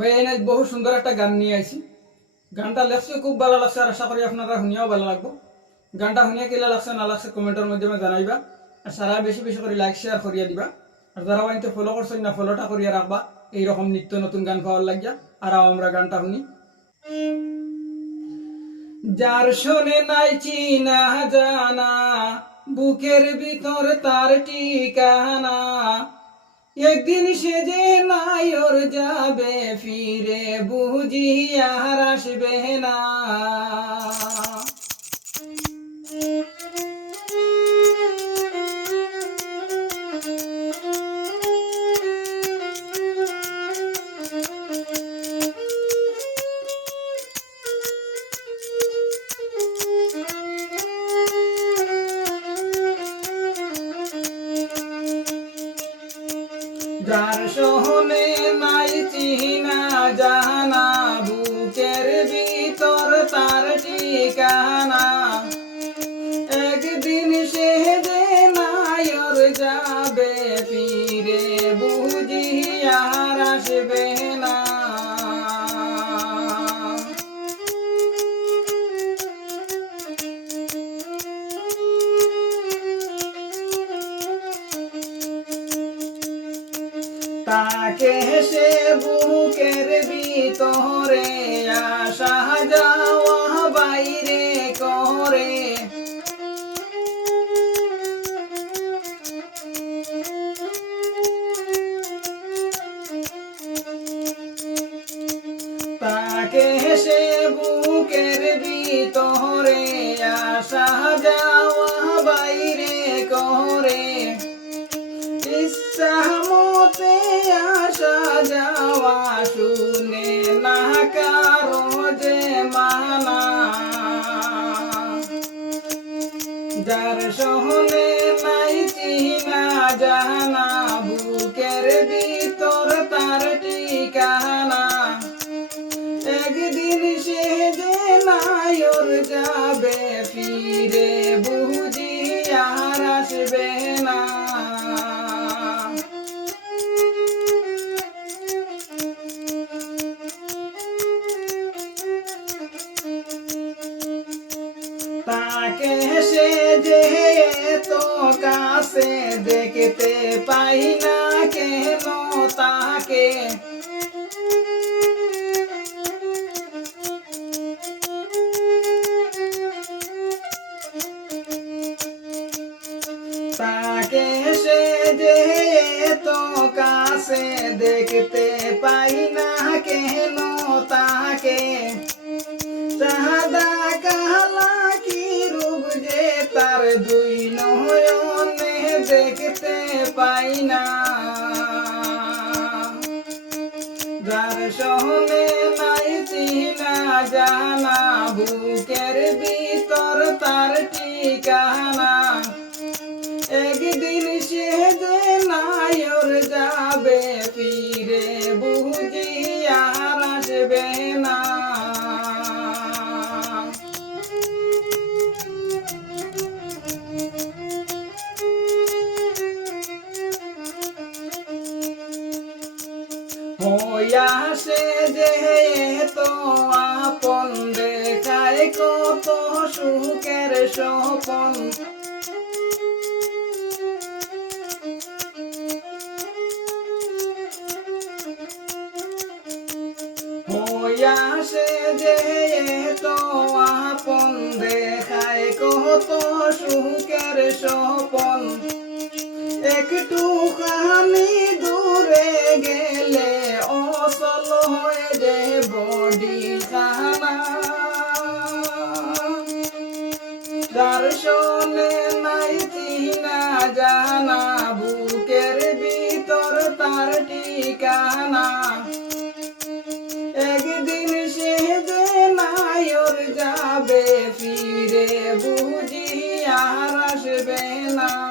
ভাই এনে বহু সুন্দর একটা গান নিয়ে আইছি। গানটা লেখছি, খুব ভালো লাগছে, আর আশা করি আপনারা শুনিয়াও ভালো লাগবো। গানটা শুনিয়া কিলা লাগছে না লাগছে কমেন্টের মাধ্যমে জানাইবা, আর সারা বেশি বেশি করে লাইক শেয়ার করিয়া দিবা। আর যারা বাড়িতে ফলো করছেন না ফলোটা করিয়া রাখবা, এইরকম নিত্য নতুন গান পাওয়ার লাগিয়া। আর আমরা গানটা শুনি। যার শোনে নাই চিনা জানা, বুকের ভিতর তার ঠিকানা একদিন সে যে নাই যাবে ফিরে বুঝিয়া আর আসবে না। যার সহনে নাই চিনা জানা বুকের ভিতর তার ঠিকানা। তাকে সে বুকের ভিতরে আসা যাওয়া বাইরে করে। তাকে সে বুকের ভিতরে আসা যাওয়া বাইরে করে। ইচ্ছা মতে আসা যাওয়া শুনে না কারও যে মানা। যার সহনে নাই চিনা জানা, বুকের ভিতর তার ঠিকানা। তাকে সে যে তো কাছে দেখতে পাই না কেন তাকে তাকে সে যে তো কাছে দেখতে পাই না সহনে নাই চিনা জানা বুকের ভিতর তার ঠিকানা। হইয়া সে যে তো আপন দেখায় কত সুখের স্বপন। হইয়া সে যে তো আপন দেখায় কত সুখের স্বপন। একটু খানি দর্শনে নাই চিনা ভিতর তার ঠিকানা। একদিন যাবে ফিরে বুঝি আর আসবে না।